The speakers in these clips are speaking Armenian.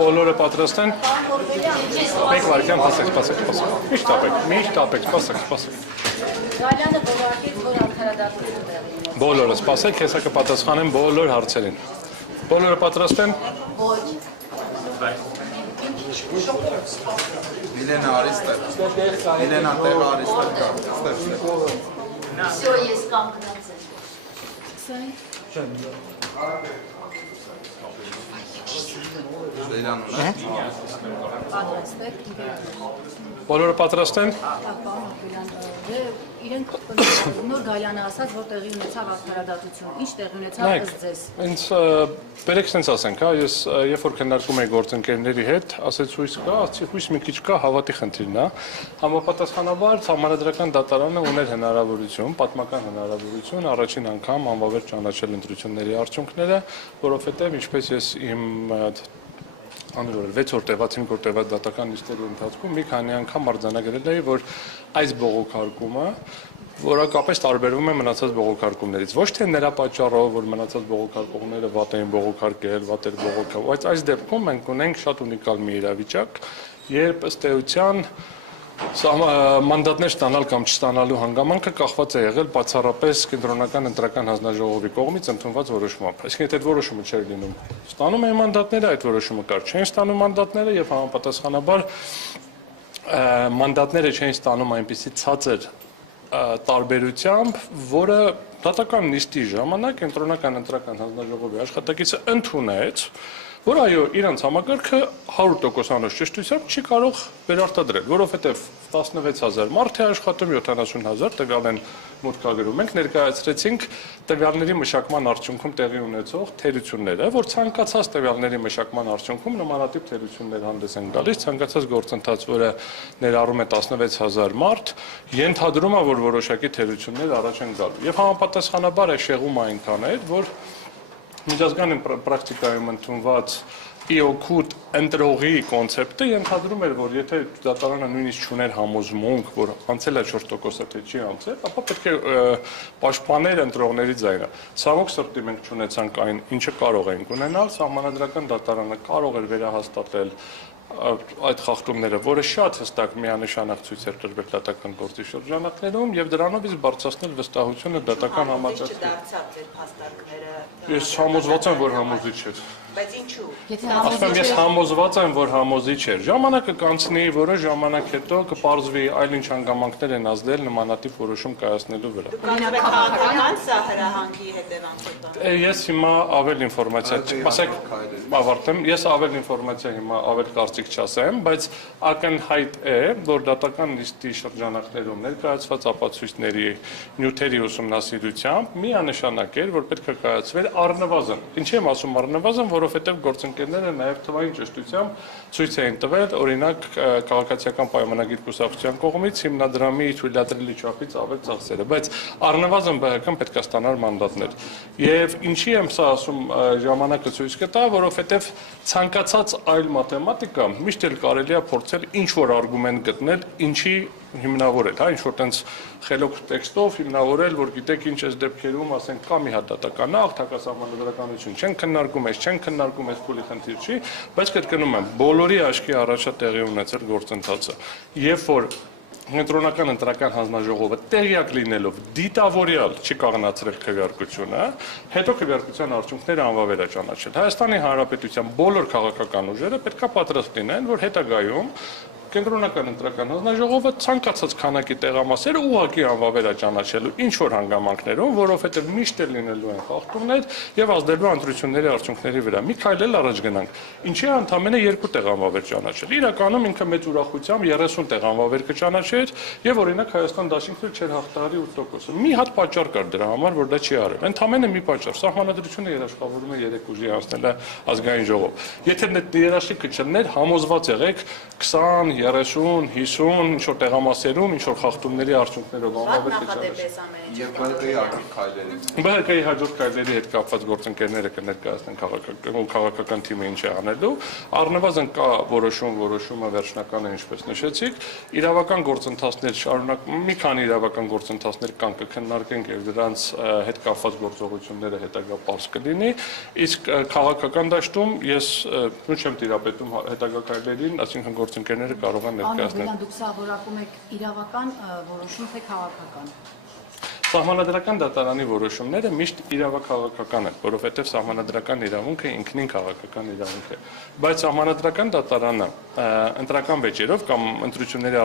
Բոլորը պատրաստ են։ Մեկ վարքյան սպասեք։ Միշտ ապեք, սպասեք։ Գալյանը որակից, որ արդարադատություն տեղի։ Բոլորը սպասեք, հեսա կպատասխանեմ բոլոր հարցերին։ Բոլորը պատրաստ են։ Ոչ։ Միլենա Արիստը։ Միլենա տեղ Արիստը կա։ Всё, ես կանգնած եմ։ Բոլորը պատրաստ են։ Իրենք նոր Գալյանը ասաց, որ տեղի ունեցավ արդարադատություն։ Ինչ տեղի ունեցավ ըստ ձեզ։ Ինձ բերեք sense ասենք, հա, ես երբ որ քննարկում եի գործընկերների հետ, ասեց հույս կա, հույս մի քիչ կա, հավատի խնդիրն է։ Համապատասխանաբար Սահմանադրական դատարանը ուներ հնարավորություն, պատմական հնարավորություն առաջին անգամ անվավեր ճանաչել ընտրությունների արդյունքները, որովհետև ինչպես ես իմ անորոշ 6 օրտեվա, 5 օրտեվա դատական նիստերի ընթացքում մի քանի անգամ արձանագրել էի, որ այս բողոքարկումը որակապես տարբերվում է մնացած բողոքարկումներից։ Ոչ թե նրա պատճառով, որ մնացած բողոքարկողները վատ էին բողոքարկել, վատ էր բողոքել, բայց այս դեպքում մենք ունենք շատ ունիկալ մի իրավիճակ, երբ ըստ էության մանդատներ ստանալ կամ չստանալու հանգամանքը կախված է եղել բացառապես կենտրոնական ընտրական հանձնաժողովի կողմից ընդունված որոշմամբ։ Այսինքն այդ որոշումը չէր լինում։ Ստանում էին մանդատները, այդ որոշումը կար, չէին ստանում մանդատները եւ համապատասխանաբար մանդատները չէին ստանում այնպիսի ցածր տարբերությամբ, որը դատական նիստի ժամանակ կենտրոնական ընտրական հանձնաժողովի աշխատակիցը ընդունեց, որ այո, իրանց համակարգը 100%-անոց ճշտությամբ չի կարող վերարտադրել, որովհետև 16000 մարդ է աշխատում, 70000 տվյալ են մուտքագրում։ Մենք ներկայացրեցինք տվյալների մշակման արդյունքում տեղի ունեցող թերությունները, որ ցանկացած տվյալների մշակման արդյունքում նմանատիպ թերություններ հանդես են գալիս, ցանկացած գործընթաց, որը ներառում է 16000 մարդ, ենթադրում է, որ որոշակի թերություններ առաջ են գալու։ Եվ համապատասխանաբար է շեղումը այնքան էր, որ միջազգային պրակտիկայում ընդունված իօքուտ ընտրողի կոնցեպտը ենթադրում էր, որ եթե դատարանը նույնիսկ չուներ համոզմունք, որ անցել է 4%-ը թե չի անցել, ապա պետք է պաշտպաներ ընտրողների ձայնը։ Ցավոք սրտի մենք չունեցանք այն, ինչը կարող էինք ունենալ, Սահմանադրական դատարանը կարող էր վերահաստատել այդ խախտումները, որը շատ հստակ միանշանակ ցույց էր տրվել դատական գործի շրջանակներում եւ դրանով իսկ բարձրացնել վստահությունը դատական համակարգի։ Ես համոզված եմ, որ համոզիչ էր։ Բայց ինչու։ Ասում եմ, ես համոզված եմ, որ համոզիչ էր։ Ժամանակը կանցնի, որոշ ժամանակ հետո կպարզվի այլ ինչ հանգամանքներ են ազդել նմանատիպ որոշում կայացնելու վրա։ Քաղաքական սա հրահանգի հետևանքով։ Ես հիմա ավել ինֆորմացիա, ասեք, ավարտեմ, ես ավել ինֆորմացիա հիմա ավել կարծիք չասեմ, բայց ակնհայտ է, որ դատական նիստի շրջանակներում ներկայացված ապացույցների նյութերի ուսումնասիրությամբ միանշանակ էր, որ պետք է կայացվեր առնվազն։ Ինչի եմ ասում առնվազն, որովհետև գործընկերները նաև թվային ճշտությամբ ցույց էին տվել, օրինակ քաղաքացիական պայմանագիր կուսակցության կողմից հիմնադրամի թույլատրելի չափից ավել ծախսերը, բայց առնվազն ԲՀԿ-ն պետք է ստանար մանդատներ։ Եվ ինչի եմ սա ասում, ժամանակը ցույց կտա, որովհետև ցանկացած այլ մաթեմատիկա միշտ էլ կարելի է փորձել ինչ-որ արգումենտ գտնել, ինչի հիմնավորել, հա, ինչ-որ տենց խելոք տեքստով հիմնավորել, որ գիտեք ինչ այս դեպքերում, ասենք, կա մի հատ դատական ակտ, հակասահմանադրականություն չեն քննարկում, այս փուլի խնդիր չի, բայց կրկնում եմ, բոլորի աչքի առաջա տեղի ունեցել գործընթացը, երբ որ կենտրոնական ընտրական հանձնաժողովը տեղյակ լինելով դիտավորյալ չի կանգնացրել քվեարկությունը, հետո քվեարկության արդյունքները անվավեր է ճանաչել։ Հայաստանի Հանրապետության բոլոր քաղաքական ուժերը պետք է պատրաստ լինեն, որ հետագայում կենտրոնական ընտրական հանձնաժողովը ցանկացած քանակի տեղամասերը ուղղակի անվավեր է ճանաչելու ինչ որ հանգամանքներում, որովհետև միշտ էլ լինելու են խախտումներ եւ ազդելու ընտրությունների արդյունքների վրա։ Մի քայլ էլ առաջ գնանք։ Ինչի ընդամենը 2 տեղ անվավեր ճանաչել։ Իրականում ինքը մեծ ուրախությամբ 30 տեղ անվավեր կճանաչեր եւ օրինակ Հայաստան դաշինքներ չէր հաղթահարի 8%-ը։ Մի հատ պատճառ կար դրա համար, որ դա չի արել։ Ընդամենը մի պատճառ։ Սահմանադրությունը երաշխավորում է 3 ուժի անցնել ազգային ժողով։ Եթե երաշխիքը չլներ, համոզված եղեք 20 30, 50, ինչ որ տեղամասերում, ինչ որ խախտումների արդյունքներով Վատ անհավատ նախադեպ ամեն ինչ։ Եվ ԲՀԿ-ի ակտիվ քայլերից։ ԲՀԿ-ի հաջորդ քայլերի հետ կապված գործընկերները կներկայացնեն քաղաքական թիմը ինչ է անելու, առնվազն կա որոշումը վերջնական է, ինչպես նշեցիք, իրավական գործընթացներ շարունակ, մի քանի իրավական գործընթացներ կան կքննարկենք եւ դրանց հետ կապված գործողությունները հետագա պարզ կլինի, իսկ քաղաքական դաշտում ես չեմ տիրապետում հետագա քայլերին, այսինքն գործընկերները կարող են ներկայացնել։ Դուք սա որակում եք իրավական որոշում թե քաղաքական։ Սահմանադրական դատարանի որոշումները միշտ իրավաքաղաքական են, որովհետև սահմանադրական իրավունքը ինքնին քաղաքական իրավունք է։ Բայց սահմանադրական դատարանը ընտրական վեճերով կամ ընտրությունների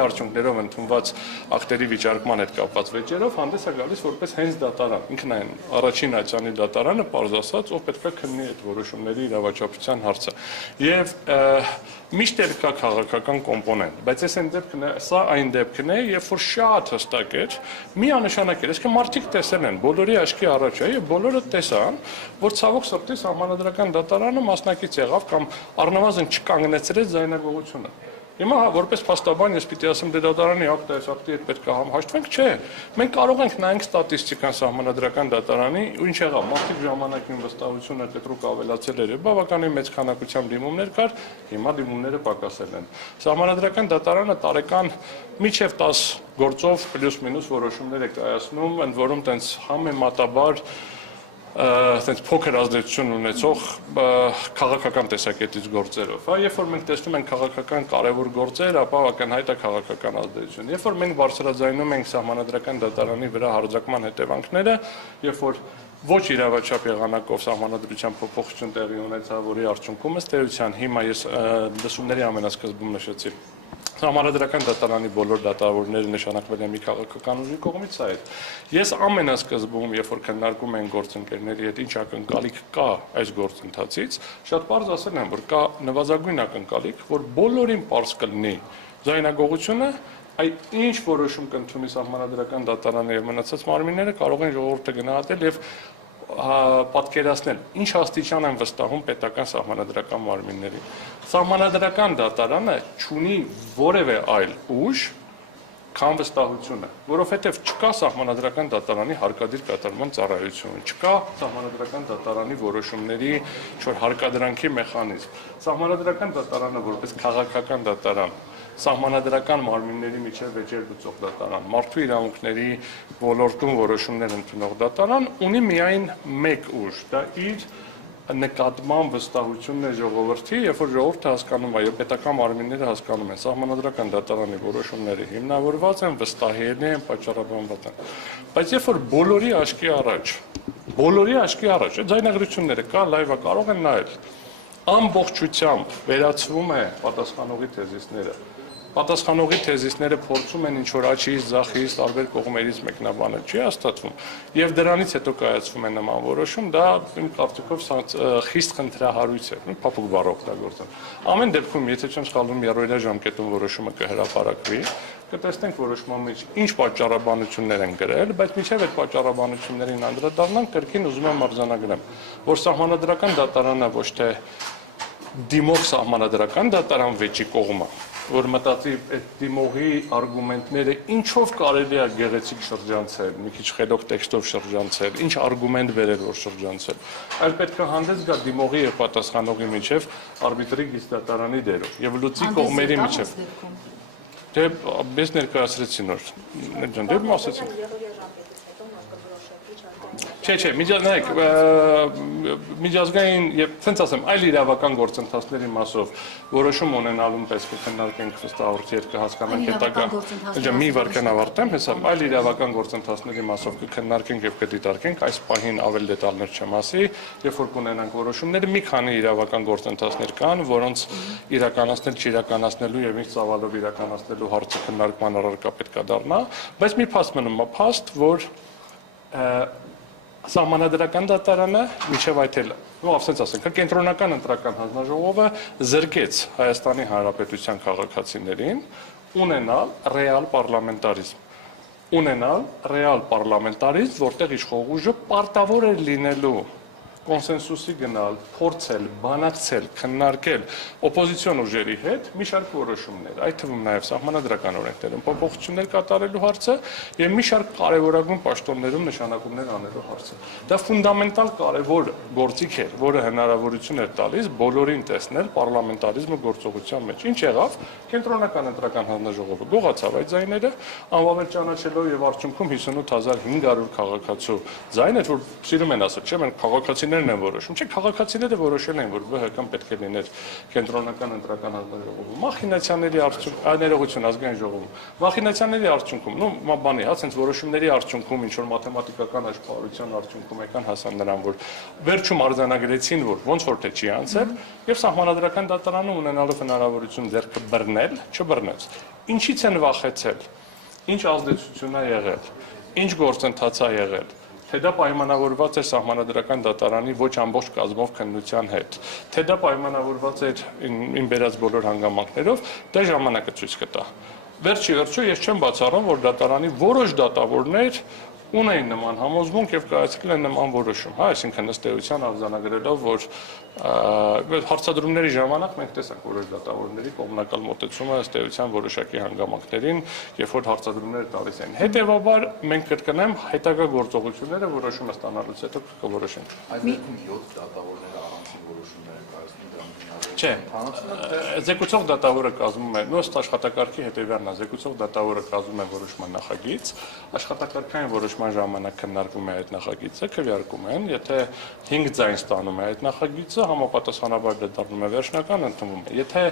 արդյունքներով ընդունված ակտերի վիճարկման հետ կապված վեճերով հանդես է գալիս որպես հենց դատարան, ինքնային առաջին ատյանի դատարանը, պարզ ասած, ով պետք է քննի այդ որոշումների իրավաչափության հարցը։ Եվ միշտ էլ կա քաղաքական կոմպոնենտ, բայց սա այն դեպքն է, երբ որ շատ հստակ էր, միանշանակ էր, այսինքն մարդիկ տեսել են, բոլորի աչքի առաջ է, եւ բոլորը տեսան, որ ցավոք սրտի սահմանադրական դատարանը մասնակից եղավ կամ առնվազն չկանգնեցրեց ձայնագողությունը։ Հիմա որպես փաստաբան ես պիտի ասեմ դե դատարանի ակտը այս ակտի հետ պետք է համահաշտվենք, չէ։ Մենք կարող ենք նայենք ստատիստիկան սահմանադրական դատարանի, ու ինչ եղավ, մարդիկ ժամանակին վստահությունը կտրուկ ավելացել էր, բավականին մեծ քանակությամբ դիմումներ կար, հիմա դիմումները պակասել են։ Սահմանադրական դատարանը տարեկան մինչև 10 գործով պլյուս-մինուս որոշումներ է կայացնում, ընդ որում տենց համեմատաբար այդպես փոքր ազդեցություն ունեցող քաղաքական տեսակետից գործերով, հա, երբ որ մենք տեսնում ենք քաղաքական կարևոր գործեր, ապա ակնհայտ է քաղաքական ազդեցություն։ Երբ որ մենք բարձրաձայնում ենք սահմանադրական դատարանի վրա հարձակման հետևանքները, երբ որ ոչ իրավաչափ եղանակով սահմանադրության փոփոխություն տեղի ունեցավ, որի արդյունքում ըստ էության հիմա ես լսումների ամենասկզբում նշեցի Սահմանադրական դատարանի բոլոր դատավորները նշանակվել են մի քաղաքական ուժի կողմից այդ։ Ես ամենասկզբում, երբ որ քննարկում են գործընկերների հետ ինչ ակնկալիք կա այս գործընթացից, շատ պարզ ասել եմ, որ կա նվազագույն ակնկալիք, որ բոլորին պարզ կլինի ձայնագողությունը, այդ ինչ որոշում կընդունի սահմանադրական դատարանը եւ մնացած մարմինները կարող են ժողովուրդը գնահատել եւ պատկերացնել ինչ աստիճան են վստահում պետական սահմանադրական մարմիններին։ Սահմանադրական դատարանը չունի որևէ այլ ուժ, քան վստահությունը, որովհետև չկա սահմանադրական դատարանի հարկադիր կատարման ծառայություն, չկա սահմանադրական դատարանի որոշումների հարկադրանքի մեխանիզմ։ Սահմանադրական դատարանը որպես քաղաքական դատարան, սահմանադրական մարմինների միջև վեճեր լուծող դատարան, մարդու իրավունքների ոլորտում որոշումներ ընդունող դատարան ունի միայն մեկ ուժ, դա իր նկատման վստահությունն է ժողովրդի, երբ որ ժողովուրդը հասկանում է, եւ պետական մարմինները հասկանում են, սահմանադրական դատարանի որոշումները հիմնավորված են, վստահելի են, պատճառաբանված են։ Բայց երբ որ բոլորի աչքի առաջ, ձայնագրությունները կա, լայվը կարող են նայել, ամբողջությամբ վերացվում է պատասխանողի թեզիսները։ Պատասխանողի թեզիսները փորձում են ինչ-որ աչից, ձախից, տարբեր կողմերից մեկնաբանել, չի հաստատվում, եւ դրանից հետո կայացվում է նման որոշում, դա իմ կարծիքով խիստ խնդրահարույց է, փափուկ բառ օգտագործեմ։ Ամեն դեպքում, եթե չեմ սխալվում, երրորդյա ժամկետում որոշումը կհրապարակվի, կտեսնենք որոշման մեջ ինչ պատճառաբանություններ են գրել, բայց մինչև այդ պատճառաբանություններին անդրադառնանք, կրկին ուզում եմ արձանագրեմ, որ սահմանադրական դատարանը ոչ թե դիմող սահմանադրական դատարան վեճի կողմը, որ մտածի այդ դիմողի արգումենտները ինչով կարելի է գեղեցիկ շրջանցել, մի քիչ խելոք տեքստով շրջանցել, ինչ արգումենտ բերել, որ շրջանցել, այլ պետք է հանդես գա դիմողի եւ պատասխանողի միջև արբիտրի դատարանի դերով եւ լուծի կողմերի միջև։ Դե ես ներկայացրեցի նոր։ Դե ասեցի։ Չէ, միջազգային եւ ցենց ասեմ, այլ իրավական գործընթացների մասով որոշում ունենալուն պես կքննարկենք վստահորդ երկը հասկանանք հետագա։ Մի վարքան ավարտեմ, հեսա այլ իրավական գործընթացների մասով կքննարկենք եւ կդիտարկենք, այս պահին ավելի դետալներ չեմ ասի, երբ որ կունենանք որոշումները, մի քանի իրավական գործընթացներ կան, որոնց իրականացնել, չիրականացնելու եւ ինչ ծավալով իրականացնելու հարցը քննարկման առարկա պետք է դառնա, բայց մի փաստ մնում է, փաստ, որ Սահմանադրական դատարանը միջև այդ էլ, ասենց ասենք, կենտրոնական ընտրական հանձնաժողովը զրկեց Հայաստանի Հանրապետության քաղաքացիներին ունենալ ռեալ պարլամենտարիզմ, որտեղ իշխող ուժը պարտավոր էր լինելու կոնսենսուսի գնալ, փորձել, բանակցել, քննարկել օպոզիցիոն ուժերի հետ մի շարք որոշումներ, այդ թվում նաև սահմանադրական օրենքներում փոփոխություններ կատարելու հարցը եւ մի շարք կարևորագույն պաշտոններում նշանակումներ անելու հարցը։ Դա ֆունդամենտալ կարևոր գործիք էր, որը հնարավորություն էր տալիս բոլորին տեսնել պարլամենտարիզմը գործողության մեջ։ Ինչ եղավ, կենտրոնական ընտրական հանձնաժողովը գողացավ այդ ձայները, անվավեր ճանաչելով եւ արդյունքում 58500 քաղաքացու ձայն էր, որ սիրում են ասել, չէ՞, մենք քաղաքացիներն են որոշում, չէ, քաղաքացիները որոշել են, որ ԲՀԿ-ն պետք է լիներ կենտրոնական ընտրական հանձնաժողովում։ Մախինացիաների արդյունքում, ներողություն, ազգային ժողովում։ Մախինացիաների արդյունքում, բանի, հա, ցենց որոշումների արդյունքում, ինչ որ մաթեմատիկական աշխարհության արդյունքում եկան հասան նրան, որ վերջում արձանագրեցին, որ ոնց որ թե չի անցել, եւ սահմանադրական դատարանում ունենալով հնարավորություն ձեռքը բռնել, չբռնեց։ Ինչից են վախեցել։ Ինչ ազդեցություն է եղել, ինչ գործընթաց է եղել, թե դա պայմանավորված էր սահմանադրական դատարանի ոչ ամբողջ կազմով քննության հետ, թե դա պայմանավորված էր իմ բերած բոլոր հանգամանքներով, դա ժամանակը ցույց կտա։ Վերջի վերջո ես չեմ բացառում, որ դատարանի որոշ դատավորներ ունեին նման համոզմունք եւ կայացրել են նման որոշում, հա, այսինքն ըստ էության արձանագրելով, որ հարցադրումների ժամանակ մենք տեսանք որոշ դատավորների կողմնակալ մոտեցումը ըստ էության որոշակի հանգամանքներին, երբ որ հարցադրումները տալիս են։ Հետևաբար մենք կրկնեմ, հետագա գործողությունները որոշումը ստանալուց հետո կորոշենք։ Այս դեպքում 7 դատավորները առանցին որոշումներ են կայացնում դրան։ Չէ, զեկուցող դատավորը կազմում է, ըստ աշխատակարգի հետևյալն է, զեկուցող դատավորը կազմում է որոշման նախագիծ, աշխատակարգային որոշման ժամանակ քննարկվում է այդ նախագիծը, քվեարկում են, եթե 5 ձայն ստանում է այդ նախագիծը, համապատասխանաբար դա դառնում է վերջնական, ընդունվում է։ Եթե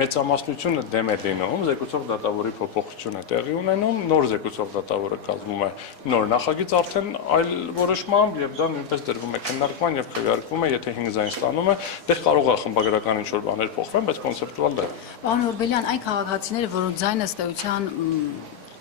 մեծամասնությունը դեմ է լինում, զեկուցող դատավորի փոփոխություն է տեղի ունենում, նոր զեկուցող դատավորը կազմում է նոր նախագիծ արդեն այլ որոշմամբ եւ դա նույնպես դրվում է քննարկման եւ քվեարկվում է, եթե 5 ձայն ստանում է, դեռ կարող է խմբագրական ինչ-որ բաներ փոխվեն, բայց կոնցեպտուալ դա է։ Պարոն Օրբելյան, այն քաղաքացիները, որոնց ձայնը ըստ էության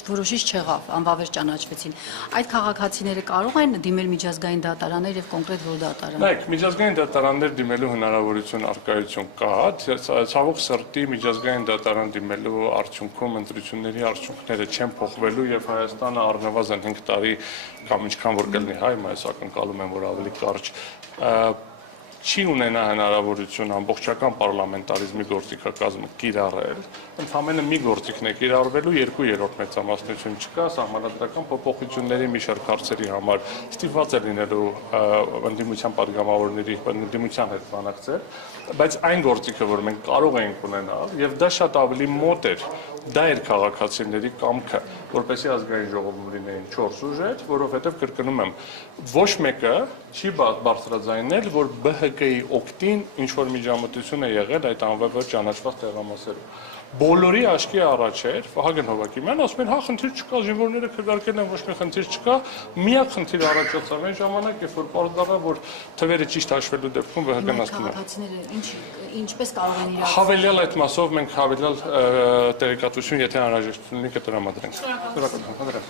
որոշիչ չեղավ, անվավեր ճանաչվեցին, այդ քաղաքացիները կարող են դիմել միջազգային դատարաններ եւ կոնկրետ որ դատարան։ Նայեք, միջազգային դատարաններ դիմելու հնարավորություն արկայություն կա, ցավոք սրտի միջազգային դատարան դիմելու արդյունքում ընտրությունների արդյունքները չեն փոխվելու եւ Հայաստանը առնվազն 5 տարի կամ ինչքան որ կլինի, հայ, ես ակնկալում եմ, որ ավելի կարճ չի ունենա հնարավորություն ամբողջական պարլամենտարիզմի գործիքակազմը կիրառել, ընդհանրապես մի գործիքն է կիրառվելու, 2/3 մեծամասնություն չկա, սահմանադրական փոփոխությունների մի շարք հարցերի համար ստիպված է լինելու ընդդիմության падգամավորների ընդդիմության հետ բանակցել, բայց այն գործիքը, որ մենք կարող ենք ունենալ, եւ դա շատ ավելի մոտ էր, դա էր քաղաքացիների կամքը, որպեսզի ազգային ժողովում լինեին 4 ուժեր, որովհետեւ կրկնում եմ, ոչ մեկը չի բարձրաձայնել, որ ԲՀԿ-ի օգտին ինչ որ միջամտություն է եղել այդ անվավեր ճանաչված տեղամասերում։ Բոլորի աչքի առաջ էր Վահագն Հովակիմյանը, ասում էր, հա, խնդիր չկա, զինվորները քվեարկել են, ոչ մի խնդիր չկա, միակ խնդիր առաջացավ այն ժամանակ, երբ որ պարզ դառավ, որ թվերը ճիշտ հաշվելու դեպքում ԲՀԿ-ն ասում է։ Քաղաքացիները ինչպես կարող են իրար։ Հավելյալ այդ մասով մենք հավելյալ տեղեկատվություն, եթե անհրաժեշտություն ունի, կտրամադրենք։ Շնորհակալ եմ։